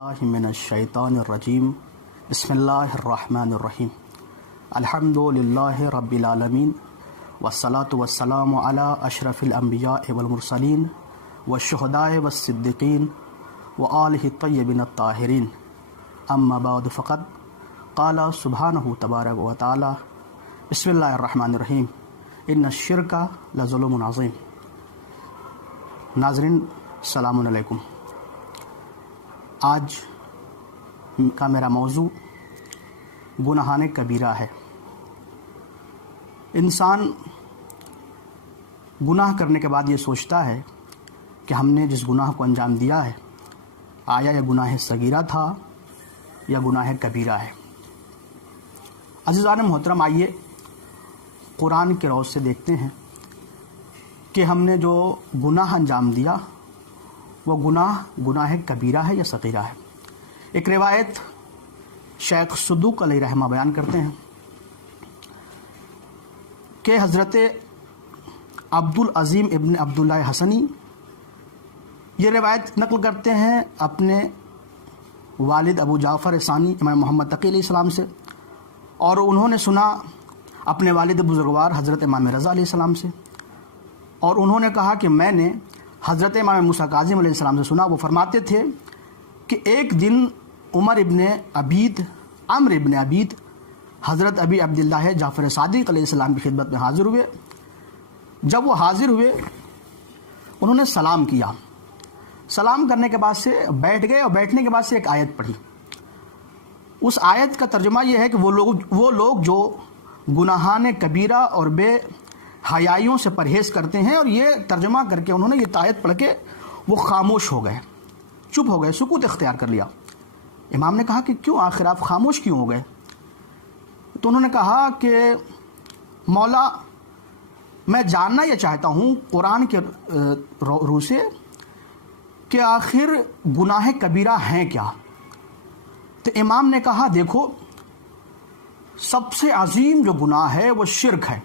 من الشیطان الرجیم بسم اللہ الرحمن الرحیم الحمد للہ رب العالمین والصلاة والسلام علی اشرف الانبیاء والمرسلین والشہداء والصدیقین وآلہ الطیبین الطاہرین اما بعد فقد قال سبحانہ تبارک و تعالی بسم اللہ الرحمن الرحیم ان الشرک لظلم عظیم۔ ناظرین السلام علیکم۔ آج کا میرا موضوع گناہان کبیرہ ہے۔ انسان گناہ کرنے کے بعد یہ سوچتا ہے کہ ہم نے جس گناہ کو انجام دیا ہے آیا یہ گناہ صغیرہ تھا یا گناہ کبیرہ ہے۔ عزیزان محترم، آئیے قرآن کے روز سے دیکھتے ہیں کہ ہم نے جو گناہ انجام دیا وہ گناہ کبیرہ ہے یا صغیرہ ہے۔ ایک روایت شیخ صدوق علیہ رحمہ بیان کرتے ہیں کہ حضرت عبدالعظیم ابن عبداللہ حسنی یہ روایت نقل کرتے ہیں اپنے والد ابو جعفر ثانی امام محمد تقی علیہ السلام سے، اور انہوں نے سنا اپنے والد بزرگوار حضرت امام رضا علیہ السلام سے، اور انہوں نے کہا کہ میں نے حضرت امام موسیٰ کاظم علیہ السلام سے سنا۔ وہ فرماتے تھے کہ ایک دن عمر ابن عبید حضرت ابی عبداللہ جعفر صادق علیہ السلام کی خدمت میں حاضر ہوئے۔ جب وہ حاضر ہوئے انہوں نے سلام کیا، سلام کرنے کے بعد سے بیٹھ گئے، اور بیٹھنے کے بعد سے ایک آیت پڑھی۔ اس آیت کا ترجمہ یہ ہے کہ وہ لوگ جو گناہان کبیرہ اور بے حیائیوں سے پرہیز کرتے ہیں، اور یہ ترجمہ کر کے انہوں نے یہ آیت پڑھ کے وہ خاموش ہو گئے، چپ ہو گئے، سکوت اختیار کر لیا۔ امام نے کہا کہ کیوں آخر آپ خاموش کیوں ہو گئے؟ تو انہوں نے کہا کہ مولا میں جاننا یہ چاہتا ہوں قرآن کے روح سے کہ آخر گناہ کبیرہ ہیں کیا؟ تو امام نے کہا دیکھو، سب سے عظیم جو گناہ ہے وہ شرک ہے،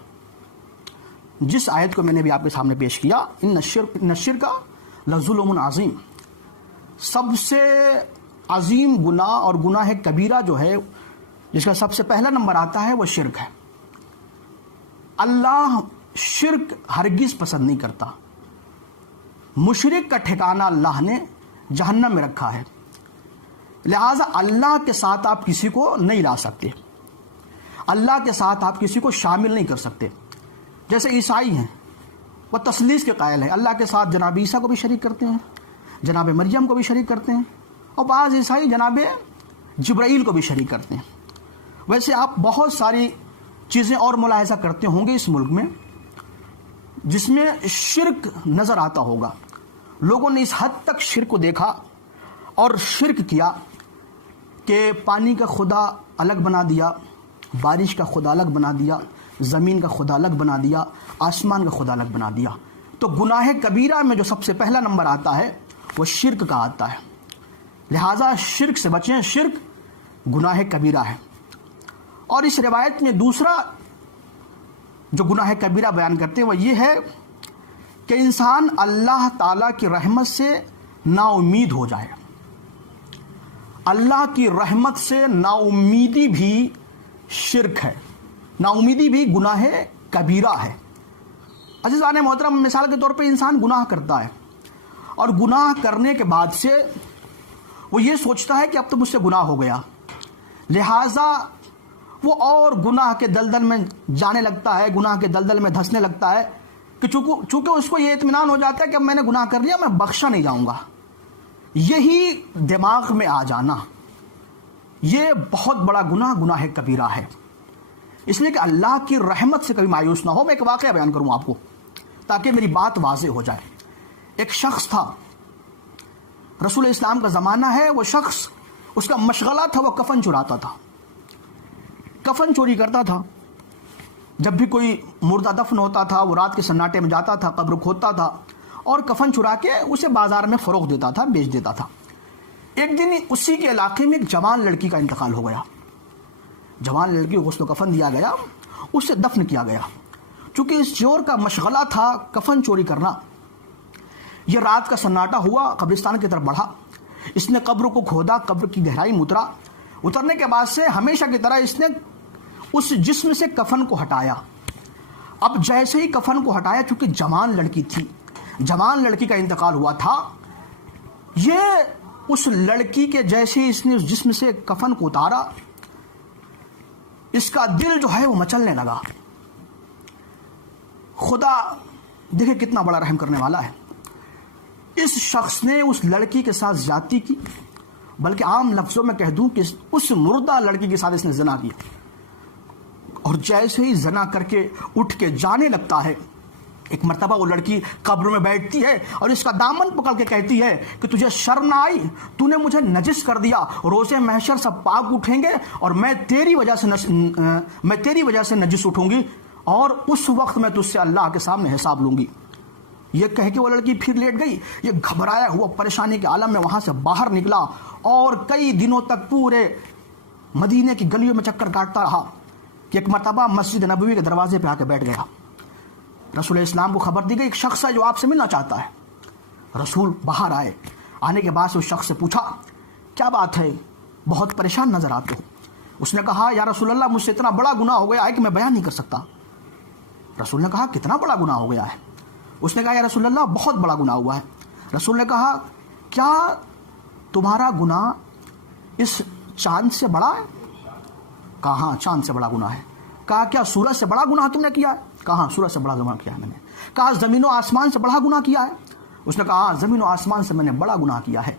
جس آیت کو میں نے بھی آپ کے سامنے پیش کیا، ان الشرک لظلم عظیم۔ سب سے عظیم گناہ اور گناہ کبیرہ جو ہے جس کا سب سے پہلا نمبر آتا ہے وہ شرک ہے۔ اللہ شرک ہرگز پسند نہیں کرتا۔ مشرک کا ٹھکانہ اللہ نے جہنم میں رکھا ہے، لہٰذا اللہ کے ساتھ آپ کسی کو نہیں لا سکتے، اللہ کے ساتھ آپ کسی کو شامل نہیں کر سکتے۔ جیسے عیسائی ہیں، وہ تثلیث کے قائل ہیں، اللہ کے ساتھ جناب عیسیٰ کو بھی شریک کرتے ہیں، جناب مریم کو بھی شریک کرتے ہیں، اور بعض عیسائی جناب جبرائیل کو بھی شریک کرتے ہیں۔ ویسے آپ بہت ساری چیزیں اور ملاحظہ کرتے ہوں گے اس ملک میں جس میں شرک نظر آتا ہوگا۔ لوگوں نے اس حد تک شرک کو دیکھا اور شرک کیا کہ پانی کا خدا الگ بنا دیا، بارش کا خدا الگ بنا دیا، زمین کا خدا الگ بنا دیا، آسمان کا خدا الگ بنا دیا۔ تو گناہ کبیرہ میں جو سب سے پہلا نمبر آتا ہے وہ شرک کا آتا ہے، لہٰذا شرک سے بچیں، شرک گناہ کبیرہ ہے۔ اور اس روایت میں دوسرا جو گناہ کبیرہ بیان کرتے ہیں وہ یہ ہے کہ انسان اللہ تعالیٰ کی رحمت سے نا امید ہو جائے۔ اللہ کی رحمت سے نا امیدی بھی شرک ہے، نا امیدی بھی گناہ کبیرہ ہے۔ عزیزان محترم، مثال کے طور پہ انسان گناہ کرتا ہے، اور گناہ کرنے کے بعد سے وہ یہ سوچتا ہے کہ اب تو مجھ سے گناہ ہو گیا، لہٰذا وہ اور گناہ کے دلدل میں جانے لگتا ہے، گناہ کے دلدل میں دھسنے لگتا ہے کہ چونکہ اس کو یہ اطمینان ہو جاتا ہے کہ اب میں نے گناہ کر لیا، میں بخشا نہیں جاؤں گا۔ یہی دماغ میں آ جانا یہ بہت بڑا گناہ کبیرہ ہے۔ اس لیے کہ اللہ کی رحمت سے کبھی مایوس نہ ہو۔ میں ایک واقعہ بیان کروں آپ کو تاکہ میری بات واضح ہو جائے۔ ایک شخص تھا، رسول اسلام کا زمانہ ہے، وہ شخص اس کا مشغلہ تھا وہ کفن چراتا تھا، کفن چوری کرتا تھا۔ جب بھی کوئی مردہ دفن ہوتا تھا وہ رات کے سناٹے میں جاتا تھا، قبر کھودتا تھا اور کفن چرا کے اسے بازار میں فروخت دیتا تھا، بیچ دیتا تھا۔ ایک دن اسی کے علاقے میں ایک جوان لڑکی کا انتقال ہو گیا۔ جوان لڑکی کو غسل و کفن دیا گیا، اسے دفن کیا گیا۔ چونکہ اس چور کا مشغلہ تھا کفن چوری کرنا، یہ رات کا سناٹا ہوا، قبرستان کی طرف بڑھا، اس نے قبر کو کھودا، قبر کی گہرائی میں اترا، اترنے کے بعد سے ہمیشہ کی طرح اس نے اس جسم سے کفن کو ہٹایا۔ اب جیسے ہی کفن کو ہٹایا، چونکہ جوان لڑکی تھی، جوان لڑکی کا انتقال ہوا تھا، یہ اس لڑکی کے جیسے ہی اس نے اس جسم سے کفن کو اتارا، اس کا دل جو ہے وہ مچلنے لگا۔ خدا دیکھیں کتنا بڑا رحم کرنے والا ہے، اس شخص نے اس لڑکی کے ساتھ زیادتی کی، بلکہ عام لفظوں میں کہہ دوں کہ اس مردہ لڑکی کے ساتھ اس نے زنا کیا، اور جیسے ہی زنا کر کے اٹھ کے جانے لگتا ہے، ایک مرتبہ وہ لڑکی قبر میں بیٹھتی ہے اور اس کا دامن پکڑ کے کہتی ہے کہ تجھے شرم نہ آئی، تو نے مجھے نجس کر دیا، روز محشر سب پاک اٹھیں گے اور میں تیری وجہ سے نجس اٹھوں گی، اور اس وقت میں تجھ سے اللہ کے سامنے حساب لوں گی۔ یہ کہہ کے وہ لڑکی پھر لیٹ گئی۔ یہ گھبرایا ہوا پریشانی کے عالم میں وہاں سے باہر نکلا اور کئی دنوں تک پورے مدینے کی گلیوں میں چکر کاٹتا رہا، کہ ایک مرتبہ مسجد نبوی کے دروازے پہ آ کے بیٹھ گیا۔ رسول اسلام کو خبر دی گئی ایک شخص ہے جو آپ سے ملنا چاہتا ہے۔ رسول باہر آئے، آنے کے بعد اس شخص سے پوچھا کیا بات ہے، بہت پریشان نظر آتے ہو۔ اس نے کہا یا رسول اللہ مجھ سے اتنا بڑا گناہ ہو گیا ہے کہ میں بیان نہیں کر سکتا۔ رسول نے کہا کتنا بڑا گناہ ہو گیا ہے؟ اس نے کہا یا رسول اللہ بہت بڑا گناہ ہوا ہے۔ رسول نے کہا کیا تمہارا گناہ اس چاند سے بڑا ہے؟ کہا ہاں چاند سے بڑا گناہ ہے۔ کہا کیا سورج سے بڑا گناہ تم نے کیا ہے؟ کہا ہاں سورج سے بڑا گناہ کیا ہے میں نے۔ کہا زمین و آسمان سے بڑا گناہ کیا ہے؟ اس نے کہا ہاں زمین و آسمان سے میں نے بڑا گناہ کیا ہے۔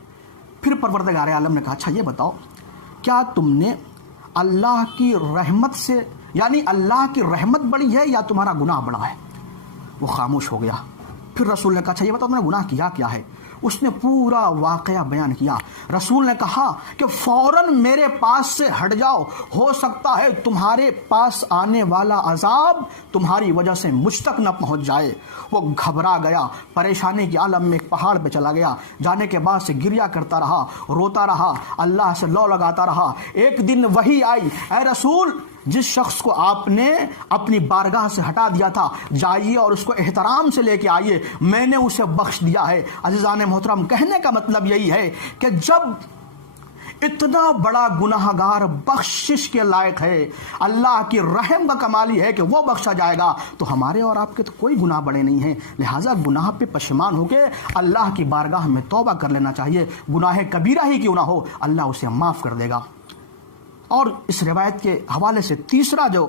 پھر پروردگار عالم نے کہا اچھا یہ بتاؤ کیا تم نے اللہ کی رحمت سے، یعنی اللہ کی رحمت بڑی ہے یا تمہارا گناہ بڑا ہے؟ وہ خاموش ہو گیا۔ پھر رسول نے کہا اچھا یہ بتاؤ تم نے گناہ کیا ہے؟ اس نے پورا واقعہ بیان کیا۔ رسول نے کہا کہ فوراً میرے پاس سے ہٹ جاؤ، ہو سکتا ہے تمہارے پاس آنے والا عذاب تمہاری وجہ سے مجھ تک نہ پہنچ جائے۔ وہ گھبرا گیا، پریشانی کے عالم میں ایک پہاڑ پہ چلا گیا، جانے کے بعد سے گریا کرتا رہا، روتا رہا، اللہ سے لو لگاتا رہا۔ ایک دن وحی آئی، اے رسول جس شخص کو آپ نے اپنی بارگاہ سے ہٹا دیا تھا جائیے اور اس کو احترام سے لے کے آئیے، میں نے اسے بخش دیا ہے۔ عزیزان محترم، کہنے کا مطلب یہی ہے کہ جب اتنا بڑا گناہ گار بخشش کے لائق ہے، اللہ کی رحم کا کمال ہی ہے کہ وہ بخشا جائے گا، تو ہمارے اور آپ کے تو کوئی گناہ بڑے نہیں ہیں۔ لہٰذا گناہ پہ پشیمان ہو کے اللہ کی بارگاہ میں توبہ کر لینا چاہیے، گناہ کبیرہ ہی کیوں نہ ہو اللہ اسے معاف کر دے گا۔ اور اس روایت کے حوالے سے تیسرا جو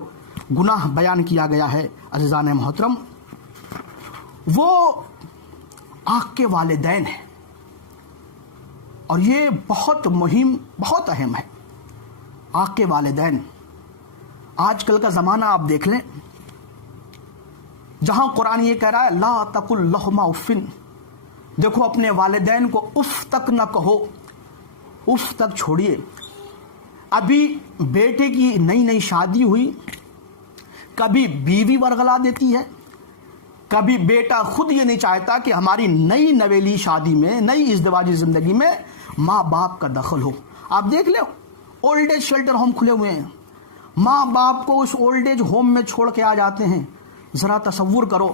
گناہ بیان کیا گیا ہے عزیزان محترم، وہ آنکھ کے والدین ہیں، اور یہ بہت مہم، بہت اہم ہے۔ آنکھ کے والدین، آج کل کا زمانہ آپ دیکھ لیں، جہاں قرآن یہ کہہ رہا ہے لا تقل لہما اف، دیکھو اپنے والدین کو اف تک نہ کہو، اف تک چھوڑیے۔ ابھی بیٹے کی نئی شادی ہوئی، کبھی بیوی ورغلا دیتی ہے، کبھی بیٹا خود یہ نہیں چاہتا کہ ہماری نئی نویلی شادی میں، نئی ازدواجی زندگی میں ماں باپ کا دخل ہو۔ آپ دیکھ لیں اولڈ ایج شیلٹر ہوم کھلے ہوئے ہیں، ماں باپ کو اس اولڈ ایج ہوم میں چھوڑ کے آ جاتے ہیں۔ ذرا تصور کرو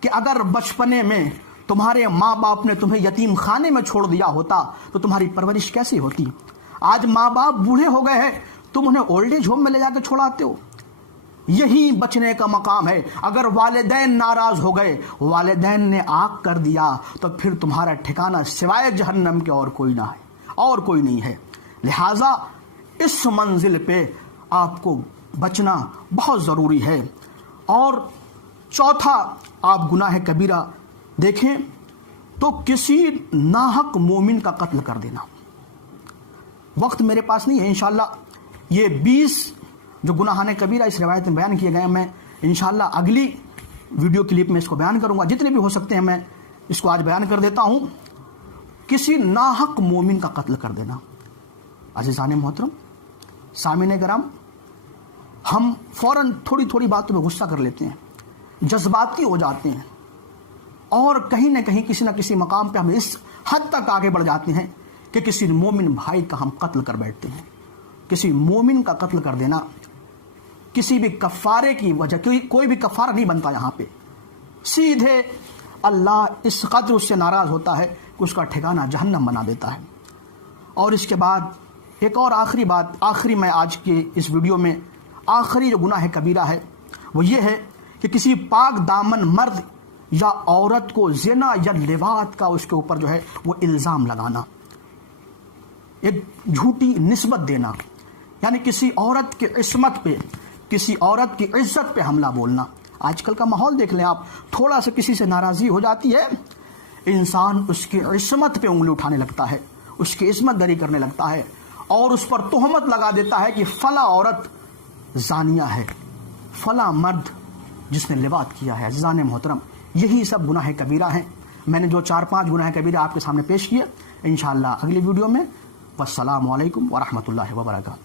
کہ اگر بچپنے میں تمہارے ماں باپ نے تمہیں یتیم خانے میں چھوڑ دیا ہوتا تو تمہاری پرورش کیسی ہوتی؟ آج ماں باپ بوڑھے ہو گئے ہیں، تم انہیں اولڈ ایج ہوم میں لے جا کے چھوڑاتے ہو۔ یہی بچنے کا مقام ہے۔ اگر والدین ناراض ہو گئے، والدین نے آگ کر دیا، تو پھر تمہارا ٹھکانہ سوائے جہنم کے اور کوئی نہ ہے، اور کوئی نہیں ہے۔ لہٰذا اس منزل پہ آپ کو بچنا بہت ضروری ہے۔ اور چوتھا آپ گناہ کبیرہ دیکھیں تو کسی ناحق مومن کا قتل کر دینا۔ وقت میرے پاس نہیں ہے، انشاءاللہ یہ 20 جو گناہان کبیرہ اس روایت میں بیان کیے گئے ہیں، میں انشاءاللہ اگلی ویڈیو کلپ میں اس کو بیان کروں گا، جتنے بھی ہو سکتے ہیں میں اس کو آج بیان کر دیتا ہوں۔ کسی ناحق مومن کا قتل کر دینا۔ عزیزان محترم، سامعین کرام، ہم فوراً تھوڑی باتوں میں غصہ کر لیتے ہیں، جذباتی ہو جاتے ہیں، اور کہیں نہ کہیں کسی نہ کسی مقام پہ ہم اس حد تک آگے بڑھ جاتے ہیں کہ کسی مومن بھائی کا ہم قتل کر بیٹھتے ہیں۔ کسی مومن کا قتل کر دینا کسی بھی کفارے کی وجہ، کوئی بھی کفارہ نہیں بنتا یہاں پہ، سیدھے اللہ اس قدر اس سے ناراض ہوتا ہے کہ اس کا ٹھکانہ جہنم بنا دیتا ہے۔ اور اس کے بعد ایک اور آخری بات، آخری میں آج کے اس ویڈیو میں آخری جو گناہ کبیرہ ہے وہ یہ ہے کہ کسی پاک دامن مرد یا عورت کو زنا یا لواط کا اس کے اوپر جو ہے وہ الزام لگانا، ایک جھوٹی نسبت دینا، یعنی کسی عورت کی عصمت پہ، کسی عورت کی عزت پہ حملہ بولنا۔ آج کل کا ماحول دیکھ لیں آپ، تھوڑا سا کسی سے ناراضی ہو جاتی ہے، انسان اس کی عصمت پہ انگلی اٹھانے لگتا ہے، اس کی عصمت دری کرنے لگتا ہے اور اس پر تہمت لگا دیتا ہے کہ فلاں عورت زانیہ ہے، فلاں مرد جس نے لواط کیا ہے۔ عزیزان محترم، یہی سب گناہ کبیرہ ہیں۔ میں نے جو 4-5 گناہ کبیرہ آپ کے سامنے پیش کیے، انشاءاللہ اگلی ویڈیو میں۔ والسلام علیکم ورحمۃ اللہ وبرکاتہ۔